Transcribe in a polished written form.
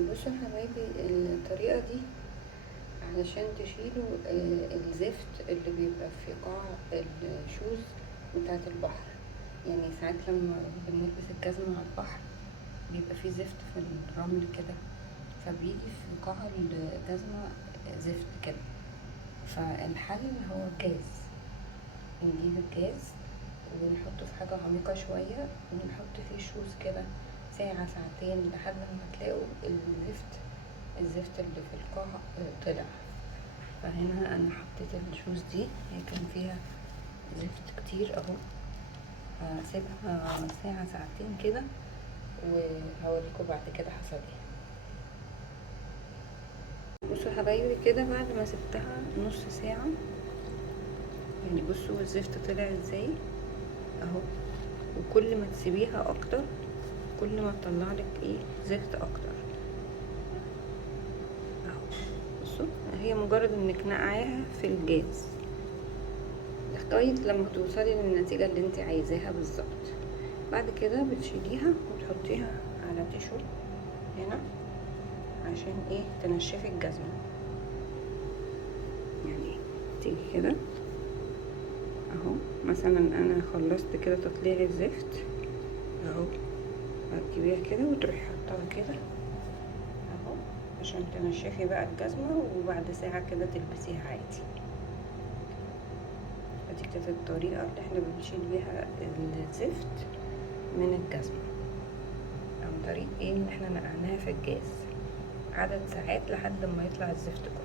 بصوا يا حبايبي، الطريقة دي علشان تشيلوا الزفت اللي بيبقى في قاع الشوز بتاعة البحر. يعني ساعات لما بنلبس الجزمة على البحر بيبقى فيه زفت في الرمل كده، فبيجي في قاع الجزمة زفت كده. فالحل هو الجاز. نجيب الجاز ونحطه في حاجة عميقة شوية ونحط فيه شوز كده ساعة ساعتين لحد ما تلاقوا الزفت اللي في القاع طلع. فهنا انا حطيت الشوز دي، هي كان فيها زفت كتير اهو. هسيبها ساعة ساعتين كده وهوريكم بعد كده حصل ايه. بصوا يا حبايبي كده بعد ما سبتها نص ساعة، يعني بصوا الزفت طلع ازاي اهو. وكل ما تسيبيها اكتر كل ما تطلع لك ايه زفت اكتر اهو. بصوا هي مجرد انك نقعيها في الجاز لغاية لما توصلي للنتيجة اللي انت عايزاها بالظبط. بعد كده بتشيليها وتحطيها على تيشو هنا عشان ايه تنشفي الجزمة. يعني تيجي كده اهو، مثلا انا خلصت كده تطليع الزفت اهو، هتجيبيها كده وتروحي حطها كده اهو عشان تنشفي بقى الجزمة، وبعد ساعة كده تلبسيها عادي. ادي كانت الطريقة اللي احنا بنشيل بيها الزفت من الجزمة عن طريق ايه ان احنا نقعناها في الجاز عدد ساعات لحد ما يطلع الزفت كله.